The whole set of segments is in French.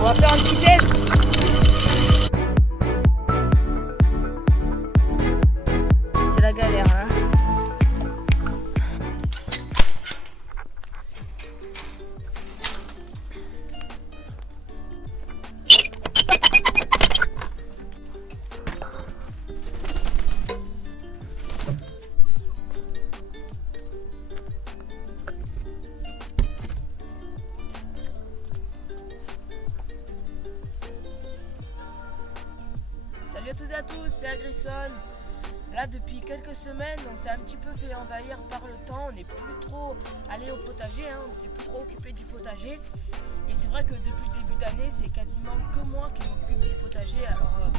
On va faire un petit test. C'est la galère là. Salut à toutes et à tous, c'est Agrisson. Là depuis quelques semaines on s'est un petit peu fait envahir par le temps, on n'est plus trop allé au potager, on ne s'est plus trop occupé du potager. Et c'est vrai que depuis le début d'année c'est quasiment que moi qui m'occupe du potager. Alors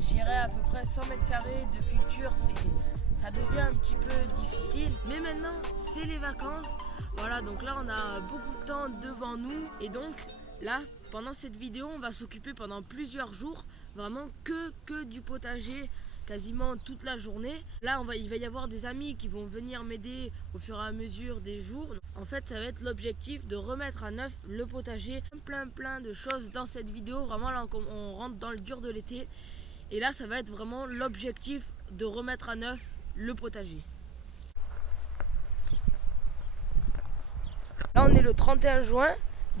j'irai à peu près 100 mètres carrés de culture, ça devient un petit peu difficile. Mais maintenant c'est les vacances, voilà, donc là on a beaucoup de temps devant nous. Et donc là pendant cette vidéo on va s'occuper pendant plusieurs jours vraiment que du potager, quasiment toute la journée. Là il va y avoir des amis qui vont venir m'aider au fur et à mesure des jours. En fait ça va être l'objectif de remettre à neuf le potager. Plein de choses dans cette vidéo, vraiment là on rentre dans le dur de l'été. Et là ça va être vraiment l'objectif de remettre à neuf le potager. Là on est le 31 juin,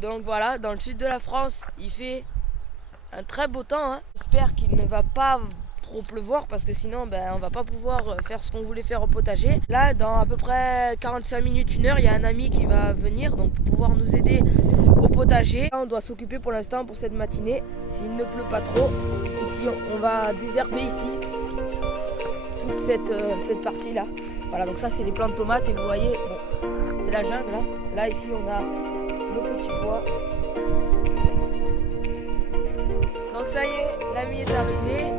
donc voilà, dans le sud de la France il fait un très beau temps. J'espère qu'il ne va pas trop pleuvoir parce que sinon on va pas pouvoir faire ce qu'on voulait faire au potager. Là dans à peu près 45 minutes, 1 heure, il y a un ami qui va venir donc pour pouvoir nous aider au potager. Là, on doit s'occuper pour l'instant pour cette matinée s'il ne pleut pas trop. Ici on va désherber ici toute cette partie là. Voilà, donc ça c'est les plants de tomates et vous voyez, bon, c'est la jungle là. Là ici on a nos petits pois. Donc ça y est, l'ami est arrivé.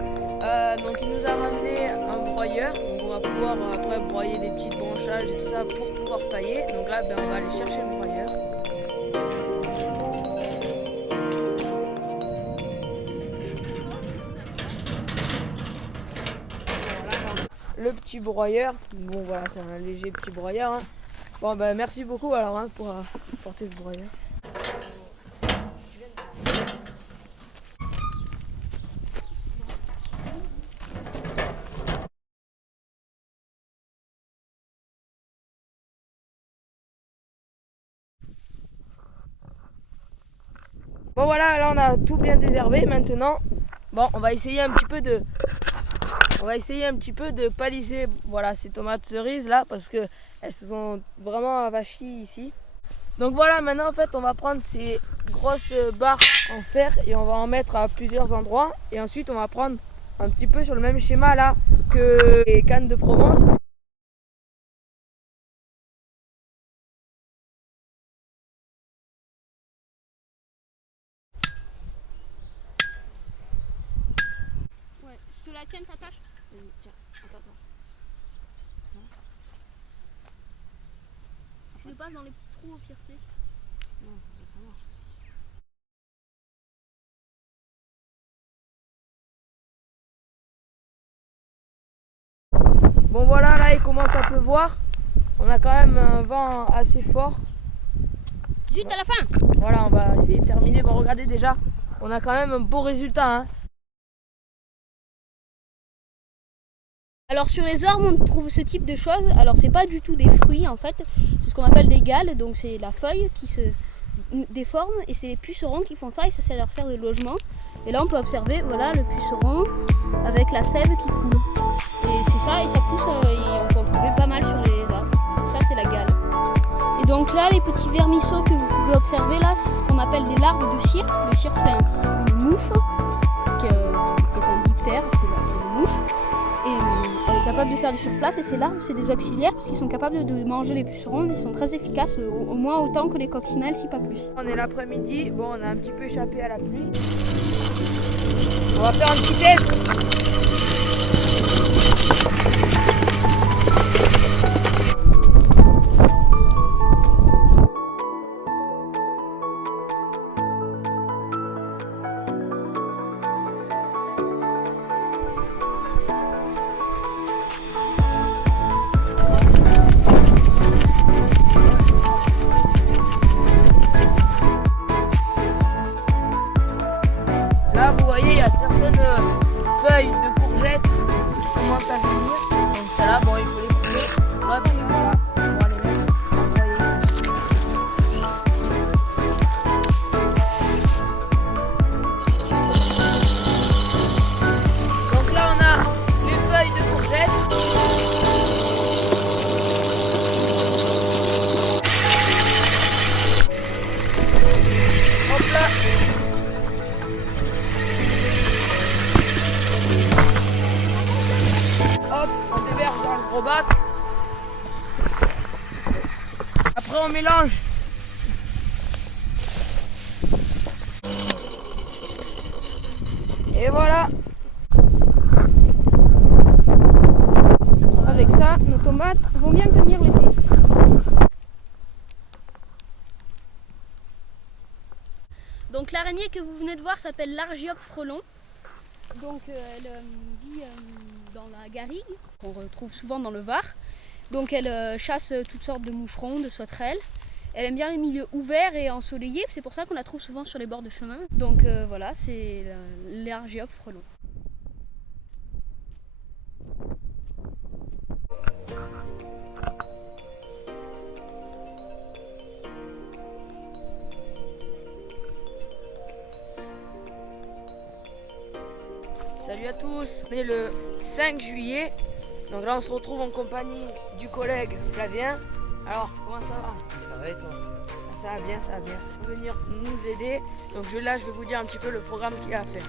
Donc il nous a ramené un broyeur. Donc on va pouvoir après broyer des petites branchages et tout ça pour pouvoir pailler. Donc là on va aller chercher le broyeur. Voilà, le petit broyeur. Bon voilà, c'est un léger petit broyeur. Bon merci beaucoup alors pour porter ce broyeur. Bon voilà, là on a tout bien désherbé. Maintenant, bon, on va essayer un petit peu de palisser, voilà, ces tomates cerises là parce que elles se sont vraiment avachis ici. Donc voilà, maintenant en fait on va prendre ces grosses barres en fer et on va en mettre à plusieurs endroits. Et ensuite on va prendre un petit peu sur le même schéma là que les cannes de Provence. Ouais, je te la tienne ta tâche. Tiens, attends. Tu le passes dans les petits trous au pire, tu sais. Non, ça marche aussi. Bon voilà, là il commence à pleuvoir. On a quand même un vent assez fort. Juste à la fin. Voilà, on va essayer de terminer. Bon, regardez déjà, on a quand même un beau résultat. Alors sur les arbres on trouve ce type de choses. Alors c'est pas du tout des fruits en fait, c'est ce qu'on appelle des galles. Donc c'est la feuille qui se déforme et c'est les pucerons qui font ça et ça leur sert de logement. Et là on peut observer, voilà, le puceron avec la sève qui coule. Et c'est ça, et ça pousse et on peut en trouver pas mal sur les arbres. Ça c'est la gale. Et donc là les petits vermisseaux que vous pouvez observer là, c'est ce qu'on appelle des larves de chirte. Le chirte c'est une mouche qui est un diptère, c'est une mouche. Et elle est capable de faire du surplace et ces larves c'est des auxiliaires parce qu'ils sont capables de manger les pucerons. Ils sont très efficaces, au moins autant que les coccinelles si pas plus. On est l'après-midi, bon on a un petit peu échappé à la pluie. On va faire un petit test. commencent à venir. Donc celles-là, bon, il faut les couper. Hop, et voilà, on va les mettre. Donc là, on a les feuilles de courgette. Hop là. Hop, on déverse dans le gros bac. Après on mélange. Et voilà. Avec ça, nos tomates vont bien tenir l'été. Donc l'araignée que vous venez de voir s'appelle l'Argiope frelon. Donc elle vit dans la garrigue, qu'on retrouve souvent dans le Var. Donc elle chasse toutes sortes de moucherons, de sauterelles. Elle aime bien les milieux ouverts et ensoleillés, c'est pour ça qu'on la trouve souvent sur les bords de chemin. Donc voilà, c'est l'Argiope frelon. Salut à tous, on est le 5 juillet. Donc là on se retrouve en compagnie du collègue Flavien. Alors comment ça va? Ça va et toi? Ça va bien, ça va bien. Il va venir nous aider. Donc là je vais vous dire un petit peu le programme qu'il a à faire.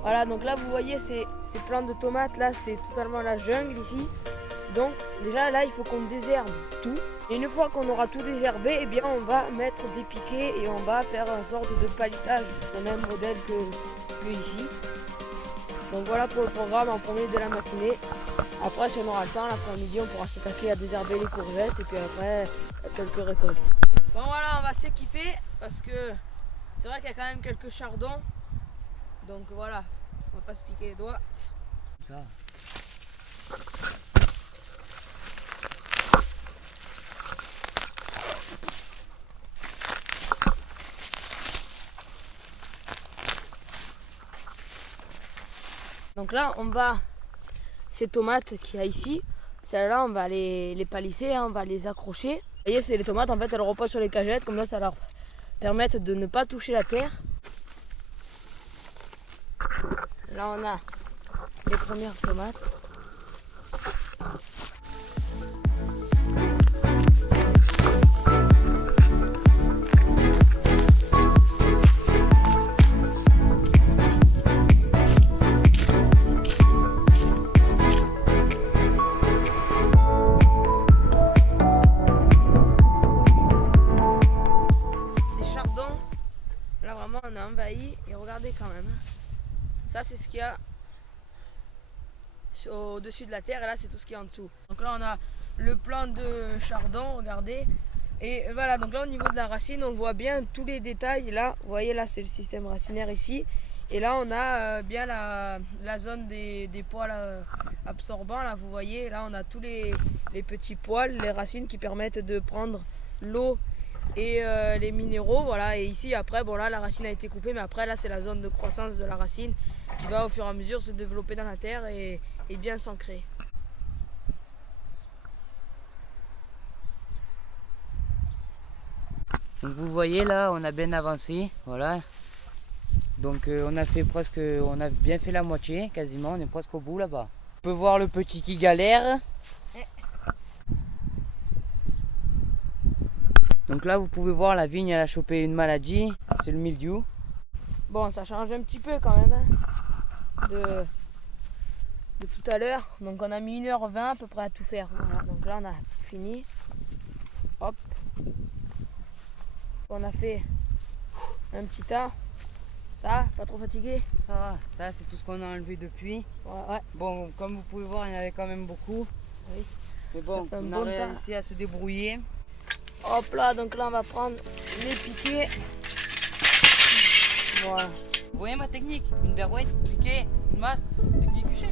Voilà, donc là vous voyez ces plants de tomates là, c'est totalement la jungle ici. Donc déjà là il faut qu'on désherbe tout. Et une fois qu'on aura tout désherbé, eh bien on va mettre des piquets et on va faire une sorte de palissage, le même modèle que ici. Donc voilà pour le programme en premier de la matinée. Après si on aura le temps, l'après-midi on pourra s'attaquer à désherber les courgettes et puis après quelques récoltes. Bon voilà, on va s'équiper parce que c'est vrai qu'il y a quand même quelques chardons. Donc voilà, on va pas se piquer les doigts. Ça. Donc là, on va, ces tomates qu'il y a ici, celles-là, on va les palisser, hein, on va les accrocher. Vous voyez, c'est les tomates, en fait, elles reposent sur les cagettes, comme ça leur permet de ne pas toucher la terre. Là, on a les premières tomates. On a envahi et regardez quand même. Ça c'est ce qu'il y a au-dessus de la terre et là c'est tout ce qu'il y a en dessous. Donc là on a le plant de chardon, regardez. Et voilà, donc là au niveau de la racine on voit bien tous les détails. Là, vous voyez là c'est le système racinaire ici. Et là on a bien la zone des poils absorbants. Là vous voyez, là on a tous les petits poils, les racines qui permettent de prendre l'eau et les minéraux, voilà. Et ici après, bon là la racine a été coupée, mais après là c'est la zone de croissance de la racine qui va au fur et à mesure se développer dans la terre et bien s'ancrer. Donc vous voyez là, on a bien avancé, voilà. Donc on a bien fait la moitié, quasiment, on est presque au bout là-bas. On peut voir le petit qui galère. Donc là vous pouvez voir la vigne elle a chopé une maladie, c'est le mildiou. Bon ça change un petit peu quand même hein, de tout à l'heure. Donc on a mis 1h20 à peu près à tout faire. Voilà. Donc là on a fini. Hop. On a fait un petit tas. Ça va, pas trop fatigué? Ça va, ça c'est tout ce qu'on a enlevé depuis. Ouais. Bon comme vous pouvez voir il y en avait quand même beaucoup. Oui. Mais bon, on a réussi à se débrouiller. Hop là, donc là on va prendre les piquets. Voilà. Vous voyez ma technique? Une berouette, piquet, une masse, technique du chef.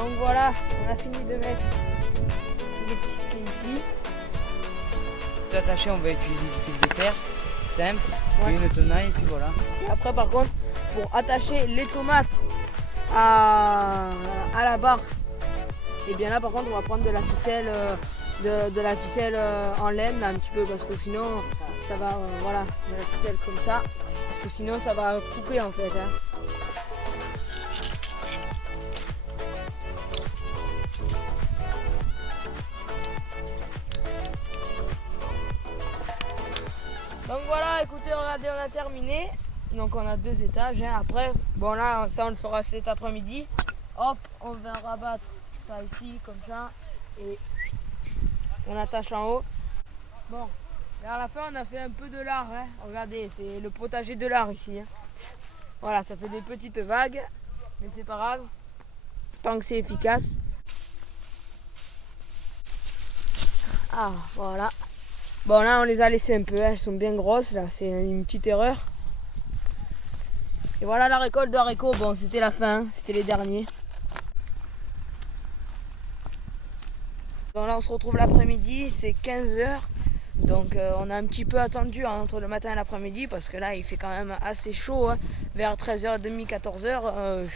Donc voilà, on a fini de mettre les petits pieds ici. Pour attacher, on va utiliser du fil de fer, simple, Ouais. et une tenaille, et puis voilà. Et après par contre, pour attacher les tomates à la barre, et bien là par contre on va prendre de la ficelle, de la ficelle en laine là, un petit peu, parce que sinon ça va, voilà, de la ficelle comme ça, parce que sinon ça va couper en fait. Hein. Donc voilà, écoutez, regardez, on a terminé. Donc on a 2 étages. Hein. Après, bon là, ça on le fera cet après-midi. Hop, on vient rabattre ça ici, comme ça. Et on attache en haut. Bon, et à la fin, on a fait un peu de lard. Hein. Regardez, c'est le potager de lard ici. Hein. Voilà, ça fait des petites vagues. Mais c'est pas grave, tant que c'est efficace. Ah, voilà. Bon là on les a laissées un peu, elles sont bien grosses là, c'est une petite erreur. Et voilà la récolte d'haricots, bon c'était la fin, c'était les derniers. Donc là on se retrouve l'après-midi, c'est 15h. Donc on a un petit peu attendu hein, entre le matin et l'après-midi parce que là il fait quand même assez chaud. Hein. Vers 13h30, 14h,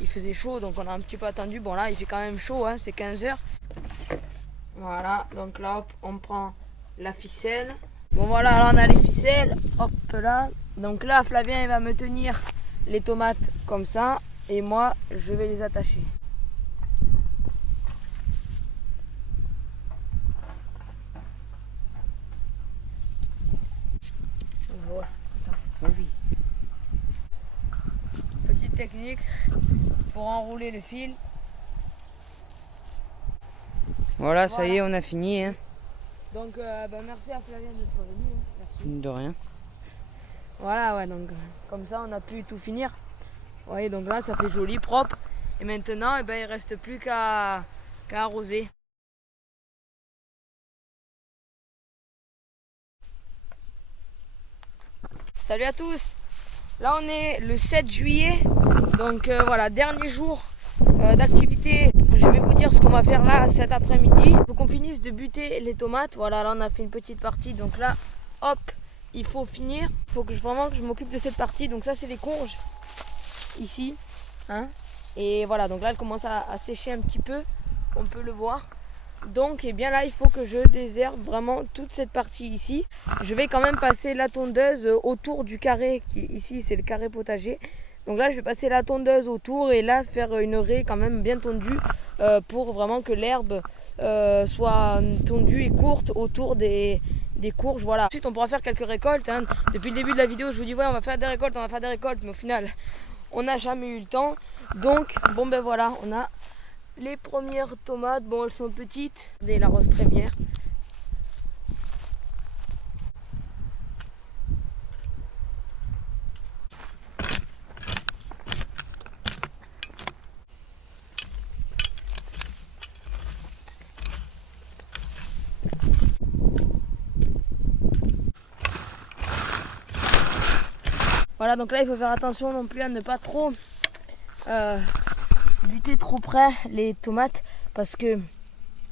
il faisait chaud donc on a un petit peu attendu. Bon là il fait quand même chaud, hein, c'est 15h. Voilà, donc là hop, on prend la ficelle. Bon voilà, là on a les ficelles, hop là. Donc là Flavien il va me tenir les tomates comme ça et moi je vais les attacher. Ouais, Oui. petite technique pour enrouler le fil. Voilà, ça y est, on a fini. Hein. Donc merci à Flavien d'être venu. Hein. Merci. De rien. Voilà, ouais, donc comme ça on a pu tout finir. Vous voyez, donc là ça fait joli, propre. Et maintenant, eh ben, il ne reste plus qu'à arroser. Salut à tous. Là on est le 7 juillet. Donc voilà, dernier jour d'activité. Je vais vous dire ce qu'on va faire là cet après-midi. Il faut qu'on finisse de buter les tomates. Voilà, là on a fait une petite partie. Donc là, hop, il faut finir. Il faut que vraiment que je m'occupe de cette partie. Donc ça c'est les courges. Ici. Hein. Et voilà, donc là elle commence à sécher un petit peu. On peut le voir. Donc et bien là il faut que je désherbe vraiment toute cette partie ici. Je vais quand même passer la tondeuse autour du carré qui ici c'est le carré potager. Donc là je vais passer la tondeuse autour et là faire une raie quand même bien tondue pour vraiment que l'herbe soit tondue et courte autour des courges. Voilà. Ensuite on pourra faire quelques récoltes. Hein. Depuis le début de la vidéo je vous dis ouais on va faire des récoltes, mais au final on n'a jamais eu le temps. Donc bon ben voilà, on a les premières tomates, bon elles sont petites, elles arrosent très bien. Voilà, donc là il faut faire attention non plus à ne pas trop buter trop près les tomates parce que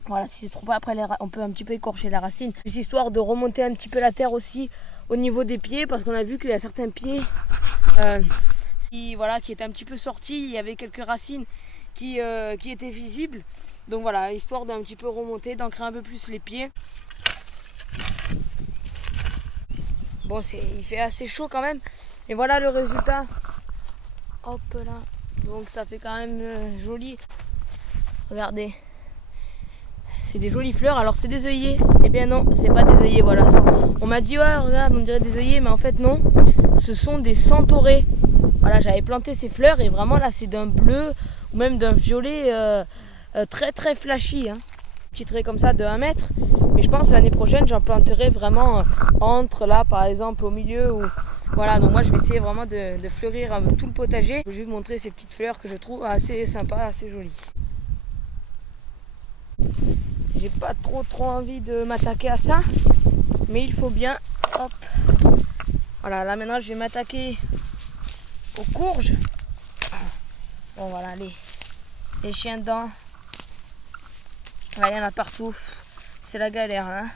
voilà, si c'est trop près après on peut un petit peu écorcher la racine. Juste histoire de remonter un petit peu la terre aussi au niveau des pieds parce qu'on a vu qu'il y a certains pieds qui étaient un petit peu sortis, il y avait quelques racines qui étaient visibles. Donc voilà, histoire d'un petit peu remonter, d'ancrer un peu plus les pieds. Bon, il fait assez chaud quand même. Et voilà le résultat. Hop là. Donc ça fait quand même joli. Regardez. C'est des jolies fleurs. Alors c'est des œillets. Eh bien non, c'est pas des œillets. Voilà. On m'a dit ouais, regarde, on dirait des œillets, mais en fait non. Ce sont des centaurées. Voilà, j'avais planté ces fleurs et vraiment là c'est d'un bleu ou même d'un violet très très flashy. Hein. Petite raie comme ça de 1 mètre. Mais je pense l'année prochaine j'en planterai vraiment entre là par exemple au milieu ou voilà, donc moi je vais essayer vraiment de fleurir tout le potager. Je vais vous montrer ces petites fleurs que je trouve assez sympas, assez jolies. J'ai pas trop envie de m'attaquer à ça, mais il faut bien. Hop. Voilà, là maintenant je vais m'attaquer aux courges. Bon voilà, allez. les chiens dedans. Ouais, il y en a partout. C'est la galère, hein.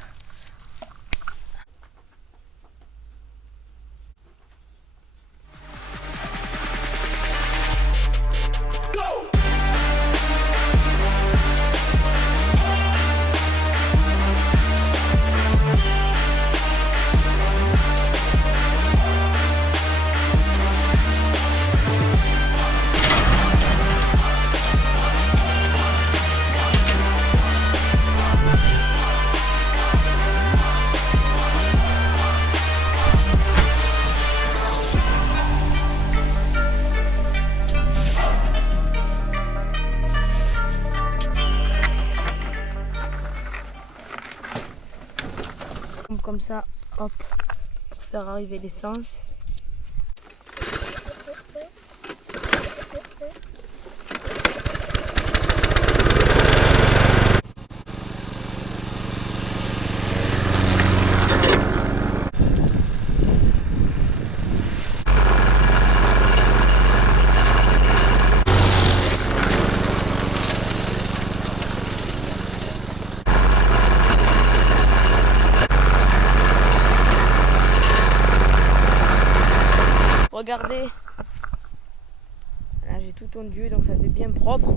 Comme ça, hop, pour faire arriver l'essence. Regardez, là j'ai tout tondu donc ça fait bien propre.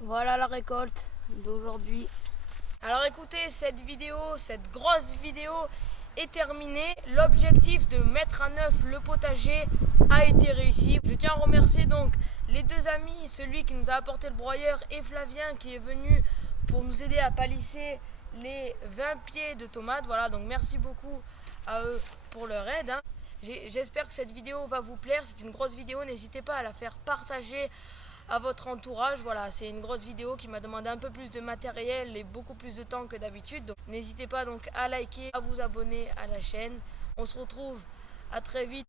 Voilà la récolte d'aujourd'hui. Alors écoutez, cette grosse vidéo est terminée. L'objectif de mettre à neuf le potager a été réussi. Je tiens à remercier donc les deux amis, celui qui nous a apporté le broyeur et Flavien qui est venu pour nous aider à palisser les 20 pieds de tomates. Voilà, donc merci beaucoup à eux pour leur aide, hein. J'espère que cette vidéo va vous plaire. C'est une grosse vidéo, n'hésitez pas à la faire partager à votre entourage. Voilà, c'est une grosse vidéo qui m'a demandé un peu plus de matériel et beaucoup plus de temps que d'habitude. Donc n'hésitez pas donc à liker, à vous abonner à la chaîne. On se retrouve à très vite